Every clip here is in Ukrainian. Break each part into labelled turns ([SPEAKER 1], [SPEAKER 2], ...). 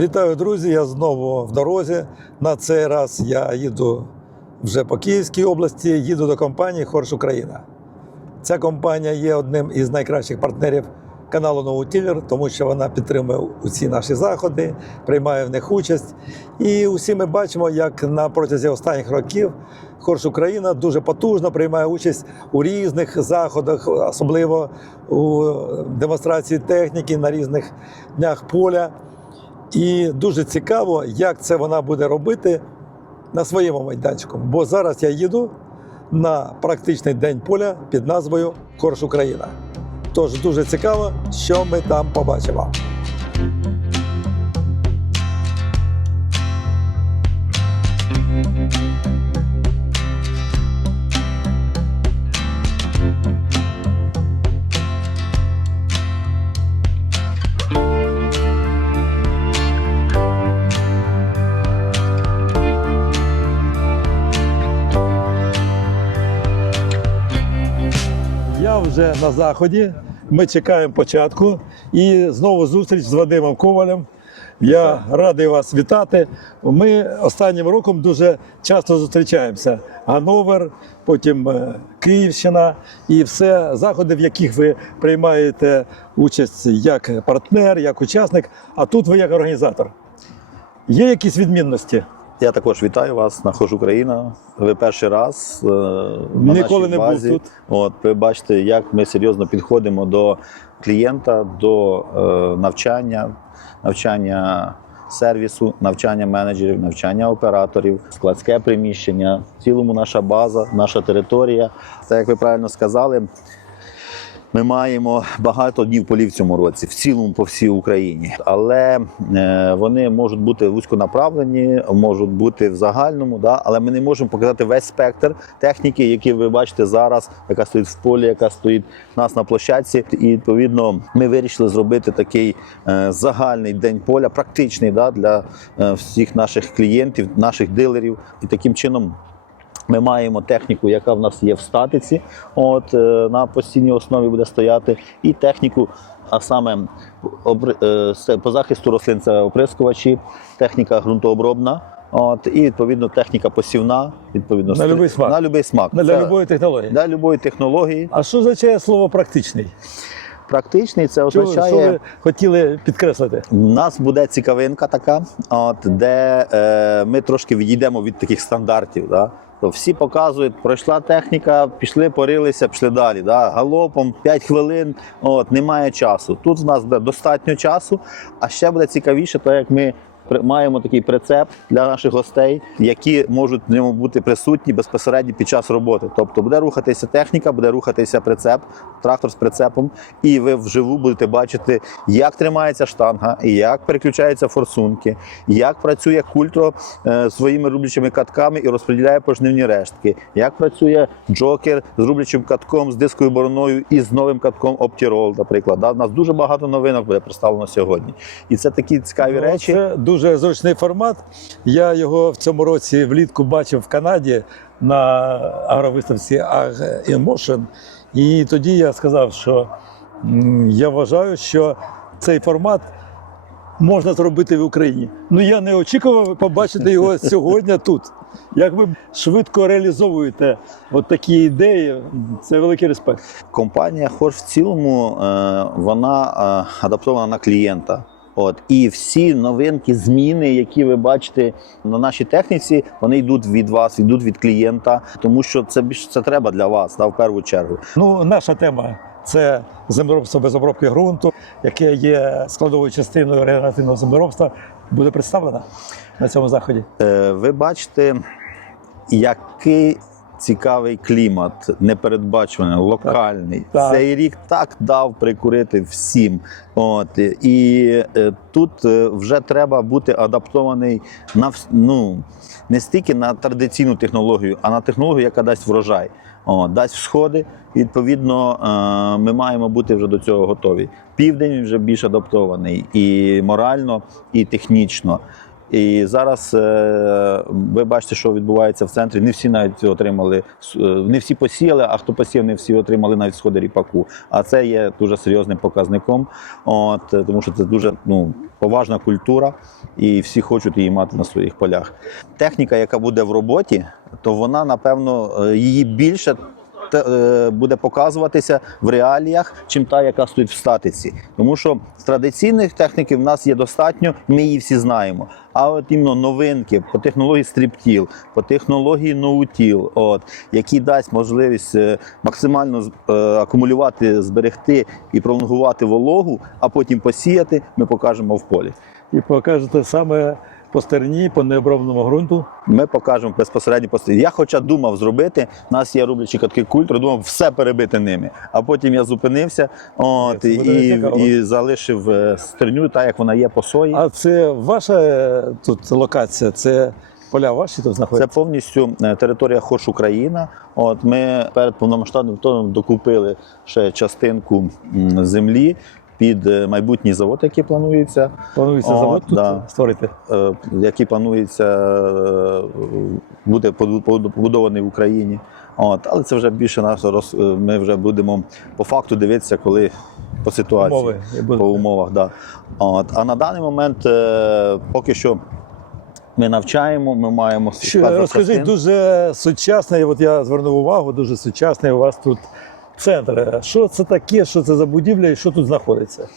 [SPEAKER 1] Вітаю, друзі! Я знову в дорозі. На цей раз я їду вже по Київській області, їду до компанії Хорш Україна. Ця компанія є одним із найкращих партнерів каналу Новотілер, тому що вона підтримує усі наші заходи, приймає в них участь. І усі ми бачимо, як на протязі останніх років Хорш Україна дуже потужно приймає участь у різних заходах, особливо у демонстрації техніки на різних днях поля. І дуже цікаво, як це вона буде робити на своєму майданчику. Бо зараз я їду на практичний день поля під назвою Корж Україна. Тож дуже цікаво, що ми там побачимо. На заході. Ми чекаємо початку. І знову зустріч з Вадимом Ковалем. Я радий вас вітати. Ми останнім роком дуже часто зустрічаємося. Гановер, потім е, Київщина і все заходи, в яких ви приймаєте участь як партнер, як учасник. А тут ви як організатор. Є якісь відмінності?
[SPEAKER 2] Я також вітаю вас на Хож Україна. Ви перший раз е, на
[SPEAKER 1] Ніколи не був тут.
[SPEAKER 2] От ви бачите, як ми серйозно підходимо до клієнта, до е, навчання, навчання сервісу, навчання менеджерів, навчання операторів, складське приміщення. В цілому наша база, наша територія. Це як ви правильно сказали. Ми маємо багато днів полів в цьому році, в цілому по всій Україні, але е, вони можуть бути вузьконаправлені, можуть бути в загальному, да? але ми не можемо показати весь спектр техніки, які ви бачите зараз, яка стоїть в полі, яка стоїть у нас на площадці. І відповідно ми вирішили зробити такий е, загальний день поля, практичний да? для е, всіх наших клієнтів, наших дилерів, і таким чином. Ми маємо техніку, яка в нас є в статиці, от е, на постійній основі буде стояти, і техніку, а саме е, по захисту рослин це оприскувачі, техніка ґрунтообробна. От, і відповідно техніка посівна, відповідно
[SPEAKER 1] На любий смак.
[SPEAKER 2] На любий смак.
[SPEAKER 1] Для
[SPEAKER 2] Це
[SPEAKER 1] любої технології.
[SPEAKER 2] для любої технології.
[SPEAKER 1] А що означає слово практичний?
[SPEAKER 2] Практичний це
[SPEAKER 1] означає, що ви хотіли підкреслити?
[SPEAKER 2] У нас буде цікавинка така, от, де е, ми трошки відійдемо від таких стандартів. Да? То всі показують, пройшла техніка, пішли, порилися, пішли далі. Да? Галопом 5 хвилин, от, немає часу. Тут в нас буде достатньо часу, а ще буде цікавіше, то як ми маємо такий прицеп для наших гостей, які можуть в ньому бути присутні безпосередньо під час роботи. Тобто буде рухатися техніка, буде рухатися прицеп, трактор з прицепом, і ви вживу будете бачити, як тримається штанга, як переключаються форсунки, як працює культро е, своїми рублячими катками і розподіляє пожнивні рештки, як працює джокер з рублячим катком, з дисковою бороною і з новим катком Optirol, наприклад. У нас дуже багато новинок буде представлено сьогодні. І це такі цікаві
[SPEAKER 1] Ну,
[SPEAKER 2] речі.
[SPEAKER 1] Це дуже зручний формат. Я його в цьому році влітку бачив в Канаді на агровиставці Ag Emotion. І тоді я сказав, що я вважаю, що цей формат можна зробити в Україні. Ну я не очікував побачити його сьогодні тут. Як ви швидко реалізовуєте от такі ідеї, це великий респект.
[SPEAKER 2] Компанія Хорш в цілому е, вона е, адаптована на клієнта. От і всі новинки, зміни, які ви бачите на нашій техніці, вони йдуть від вас, йдуть від клієнта, тому що це це треба для вас, да, в першу чергу.
[SPEAKER 1] Ну, наша тема це землеробство без обробки ґрунту, яке є складовою частиною регенеративного землеробства, буде представлена на цьому заході.
[SPEAKER 2] Е, ви бачите, який цікавий клімат, непередбачуваний, локальний.
[SPEAKER 1] Так.
[SPEAKER 2] Цей рік так дав прикурити всім. От і е, тут е, вже треба бути адаптований на ну, не стільки на традиційну технологію, а на технологію, яка дасть врожай. О, дасть всходи. Відповідно, е, ми маємо бути вже до цього готові. Південь вже більш адаптований і морально, і технічно. І зараз е, ви бачите, що відбувається в центрі. Не всі навіть отримали, е, не всі посіяли, а хто посіяв, не всі отримали навіть сходи ріпаку. А це є дуже серйозним показником, от, е, тому що це дуже ну, поважна культура, і всі хочуть її мати на своїх полях. Техніка, яка буде в роботі, то вона, напевно, її більше буде показуватися в реаліях, чим та, яка стоїть в статиці. Тому що з традиційних техніків в нас є достатньо, ми її всі знаємо. А от іменно новинки по технології стріптіл, по технології ноутіл, от які дасть можливість е, максимально е, акумулювати, зберегти і пролонгувати вологу, а потім посіяти, ми покажемо в полі.
[SPEAKER 1] І покажете саме по стерні, по необробленому ґрунту.
[SPEAKER 2] Ми покажемо безпосередньо постріл. Я хоча думав зробити, у нас є рублячі катки культури, думав все перебити ними. А потім я зупинився от,
[SPEAKER 1] Це
[SPEAKER 2] і, і залишив е, стерню, так як вона є по сої.
[SPEAKER 1] А це ваша е, тут локація? Це поля ваші тут
[SPEAKER 2] Це повністю е, територія Хош Україна. От ми перед повномасштабним вторгненням докупили ще частинку землі під е, майбутній завод, який планується.
[SPEAKER 1] Планується
[SPEAKER 2] О,
[SPEAKER 1] завод тут
[SPEAKER 2] да.
[SPEAKER 1] створити?
[SPEAKER 2] е, який планується е, буде побудований в Україні. От, але це вже більше нас роз, ми вже будемо по факту дивитися, коли по ситуації,
[SPEAKER 1] Умови,
[SPEAKER 2] по умовах. Да. От, а на даний момент е, поки що ми навчаємо, ми маємо
[SPEAKER 1] Що, розкажіть, дуже сучасний, от я звернув увагу, дуже сучасний у вас тут центр. Що це таке, що це за будівля і що тут знаходиться?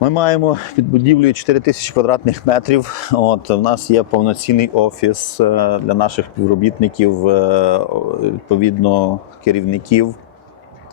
[SPEAKER 2] Ми маємо під будівлею 4 тисячі квадратних метрів. От в нас є повноцінний офіс е, для наших співробітників, е, відповідно керівників.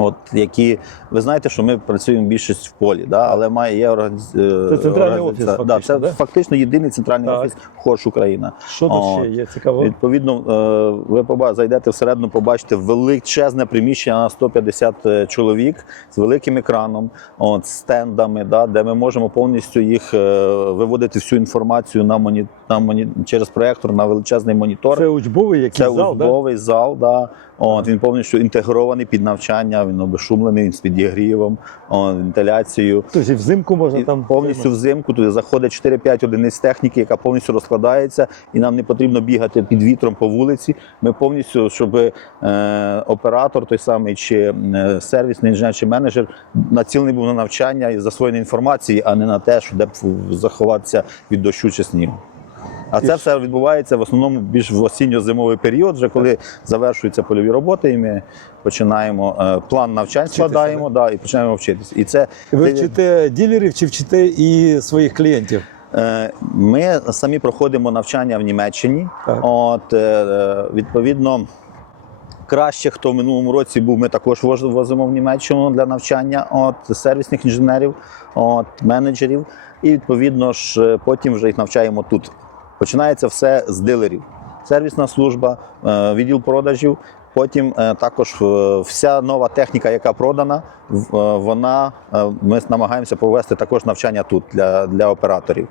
[SPEAKER 2] От які ви знаєте, що ми працюємо більшість в полі, да? але має є організ...
[SPEAKER 1] Це центральний офіс,
[SPEAKER 2] да, це
[SPEAKER 1] да?
[SPEAKER 2] фактично єдиний центральний
[SPEAKER 1] Так.
[SPEAKER 2] офіс Хош Україна.
[SPEAKER 1] Що тут ще є цікаво?
[SPEAKER 2] Відповідно, е, ви поба- зайдете всередину, побачите величезне приміщення на 150 чоловік з великим екраном, от, стендами, да, де ми можемо повністю їх е, виводити всю інформацію на моні, на моні, через проєктор на величезний монітор.
[SPEAKER 1] Це учбовий якийсь
[SPEAKER 2] Це
[SPEAKER 1] зал, да?
[SPEAKER 2] зал, да. От, він повністю інтегрований під навчання, він обешумлений з підігрівом, от, вентиляцією.
[SPEAKER 1] Тобто взимку можна
[SPEAKER 2] І
[SPEAKER 1] там
[SPEAKER 2] повністю взимку туди заходить 4-5 одиниць техніки, яка повністю розкладається, і нам не потрібно бігати під вітром по вулиці. Ми повністю, щоб е, оператор той самий чи е, сервісний інженер чи менеджер націлений був на навчання і засвоєння інформації, а не на те, що де б заховатися від дощу чи снігу. А це все відбувається в основному більш в осінньо-зимовий період, вже коли завершуються польові роботи, і ми починаємо е, план навчань складаємо да, і починаємо вчитися. І це
[SPEAKER 1] Ви вчите ділерів чи вчите і своїх клієнтів?
[SPEAKER 2] Е, Ми самі проходимо навчання в Німеччині.
[SPEAKER 1] Так.
[SPEAKER 2] От е, відповідно. Краще, хто в минулому році був, ми також воз- возимо в Німеччину для навчання от, сервісних інженерів, от, менеджерів. І відповідно ж потім вже їх навчаємо тут. Починається все з дилерів. Сервісна служба, е, відділ продажів. Потім е, також е, вся нова техніка, яка продана, вона ми намагаємося провести також навчання тут для, для операторів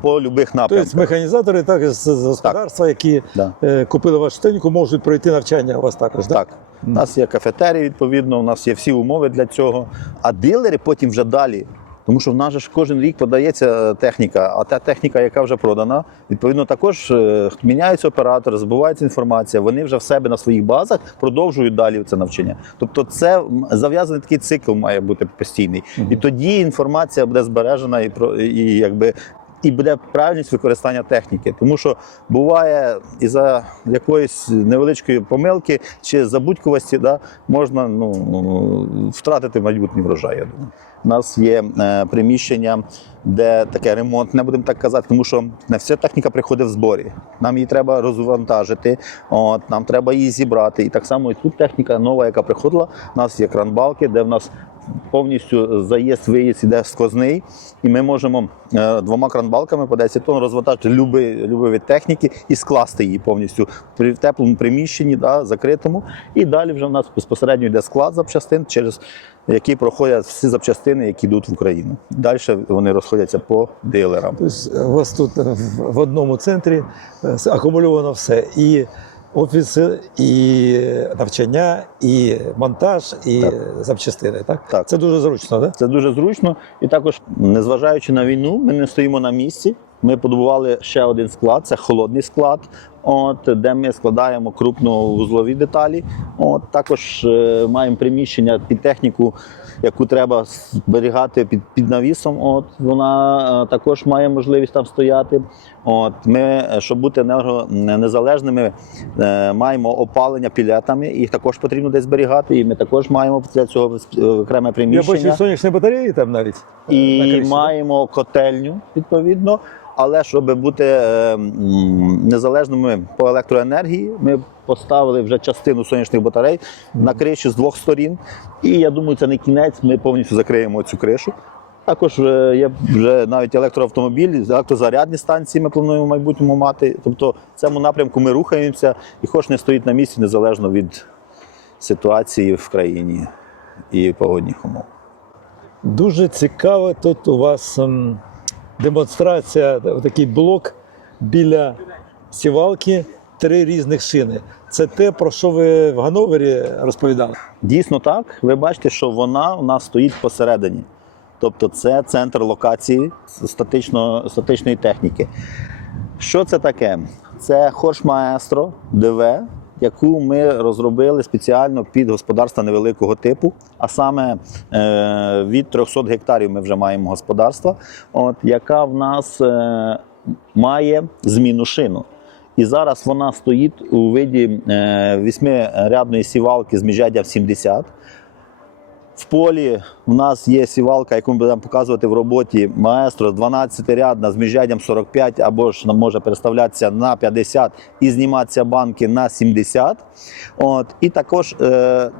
[SPEAKER 2] по любих напрямках.
[SPEAKER 1] Тобто механізатори так, з господарства, які
[SPEAKER 2] Да.
[SPEAKER 1] купили вашу техніку, можуть пройти навчання у вас також, так?
[SPEAKER 2] Так. У нас є кафетерій, відповідно, у нас є всі умови для цього. А дилери потім вже далі. Тому що в нас же ж кожен рік подається техніка, а та техніка, яка вже продана, відповідно, також е, міняються оператори, збувається інформація. Вони вже в себе на своїх базах продовжують далі це навчання. Тобто, це зав'язаний такий цикл має бути постійний. І тоді інформація буде збережена і про і якби. І буде правильність використання техніки, тому що буває і за якоїсь невеличкої помилки чи забудькувості, да, можна ну, втратити майбутній врожай. Я думаю. У нас є е, приміщення, де таке ремонтне, будемо так казати, тому що не вся техніка приходить в зборі. Нам її треба розвантажити, от, нам треба її зібрати. І так само і тут техніка нова, яка приходила. У нас є кранбалки, де в нас повністю заїзд, виїзд іде сквозний, і ми можемо е, двома кранбалками по 10 тонн розвантажити любий, любий від техніки і скласти її повністю при теплому приміщенні, да, закритому. І далі вже в нас безпосередньо йде склад запчастин, через який проходять всі запчастини, які йдуть в Україну. Далі вони розходяться по дилерам.
[SPEAKER 1] Тобто у вас тут в- в одному центрі е, акумульовано все. І офіси, і навчання, і монтаж, і
[SPEAKER 2] Так.
[SPEAKER 1] запчастини. Так?
[SPEAKER 2] Так.
[SPEAKER 1] Це дуже зручно, так?
[SPEAKER 2] Це дуже зручно. І також, незважаючи на війну, ми не стоїмо на місці. Ми побудували ще один склад, це холодний склад, от, де ми складаємо крупновузлові деталі. От, також е, маємо приміщення під техніку, яку треба зберігати під, під навісом. От, вона е, також має можливість там стояти. От, ми, е, щоб бути енерго- незалежними, е, маємо опалення пілетами, їх також потрібно десь зберігати, і ми також маємо для цього окреме
[SPEAKER 1] Я
[SPEAKER 2] приміщення.
[SPEAKER 1] бачу сонячні батареї там навіть. е, на
[SPEAKER 2] І маємо котельню, відповідно. Але щоб бути е, незалежними по електроенергії, ми поставили вже частину сонячних батарей на криші з двох сторін. І я думаю, це не кінець. Ми повністю закриємо цю кришу. Також е, є вже навіть електроавтомобіль, електрозарядні станції ми плануємо в майбутньому мати. Тобто в цьому напрямку ми рухаємося і хоч не стоїть на місці незалежно від ситуації в країні і погодних умов.
[SPEAKER 1] Дуже цікаво тут у вас ем, демонстрація, такий блок біля сівалки, три різних шини. Це те, про що ви в Гановері розповідали.
[SPEAKER 2] Дійсно так. Ви бачите, що вона у нас стоїть посередині. Тобто це центр локації статично, статичної техніки. Що це таке? Це Хорш Маестро ДВ, яку ми розробили спеціально під господарства невеликого типу, а саме е, від 300 гектарів ми вже маємо господарства, от, яка в нас е, має зміну шину. І зараз вона стоїть у виді е, восьмирядної сівалки з міжряддям 70. В полі в нас є сівалка, яку ми будемо показувати в роботі маестро 12-рядна з міжряддям 45 або ж може переставлятися на 50 і зніматися банки на 70. От. І також е,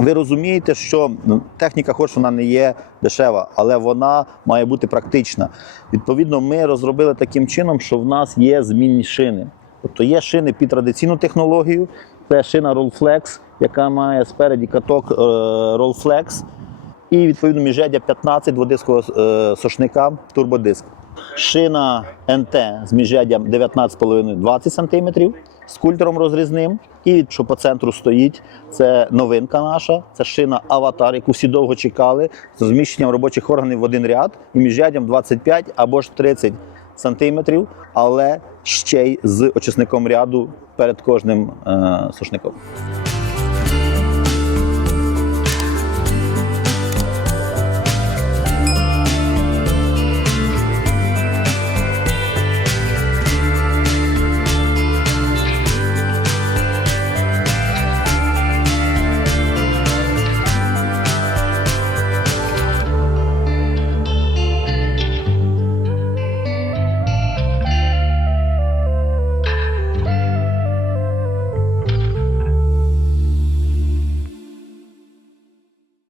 [SPEAKER 2] ви розумієте, що ну, техніка, хоч вона не є дешева, але вона має бути практична. Відповідно, ми розробили таким чином, що в нас є змінні шини. Тобто є шини під традиційну технологію, це шина Rollflex, яка має спереді каток е, Rollflex, і відповідно міжряддя 15 дводискового е, сошника турбодиск. Шина НТ з міжряддям 19,5-20 см з культером розрізним. І що по центру стоїть, це новинка наша, це шина Аватар, яку всі довго чекали, з розміщенням робочих органів в один ряд і міжряддям 25 або ж 30 сантиметрів, але ще й з очисником ряду перед кожним е, сушником.